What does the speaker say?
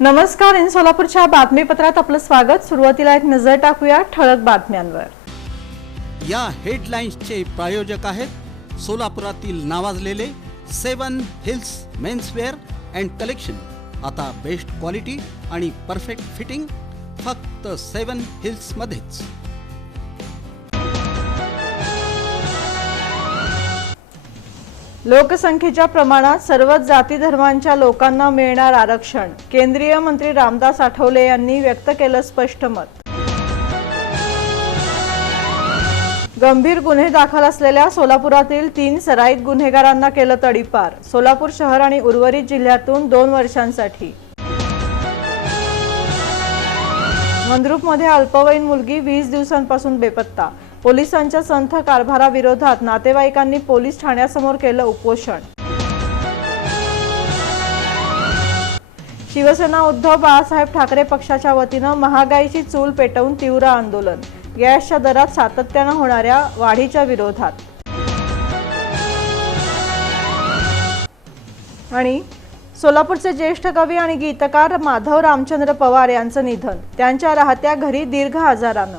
नमस्कार. इन सोलापूरच्या बातमीपत्रात आपलं स्वागत. सुरुवातीला एक नजर टाकूया ठळक बातम्यांवर. या हेडलाईन्सचे प्रायोजक आहेत सोलापुरातील नावाजलेले 7 हिल्स मेन्सवेअर अँड कलेक्शन. आता बेस्ट क्वालिटी आणि परफेक्ट फिटिंग फक्त 7 हिल्स मध्येच. लोकसंख्येच्या प्रमाणात सर्वच जाती धर्मांच्या लोकांना मिळणार आरक्षण. केंद्रीय मंत्री रामदास आठवले यांनी व्यक्त केलं स्पष्ट मत. गंभीर गुन्हे दाखल असलेल्या सोलापुरातील 3 सराईत गुन्हेगारांना केलं तडीपार. सोलापूर शहर आणि उर्वरित जिल्ह्यातून 2 वर्षांसाठी. मंद्रुपमध्ये अल्पवयीन मुलगी 20 दिवसांपासून बेपत्ता. पोलिसांच्या संथ कारभाराविरोधात नातेवाईकांनी पोलीस ठाण्यासमोर केलं उपोषण. शिवसेना उद्धव बाळासाहेब ठाकरे पक्षाच्या वतीनं महागाईची चूल पेटवून तीव्र आंदोलन. गॅसच्या दरात सातत्यानं होणाऱ्या वाढीच्या विरोधात. आणि सोलापूरचे ज्येष्ठ कवी आणि गीतकार माधव रामचंद्र पवार यांचं निधन. त्यांच्या राहत्या घरी दीर्घ आजारानं.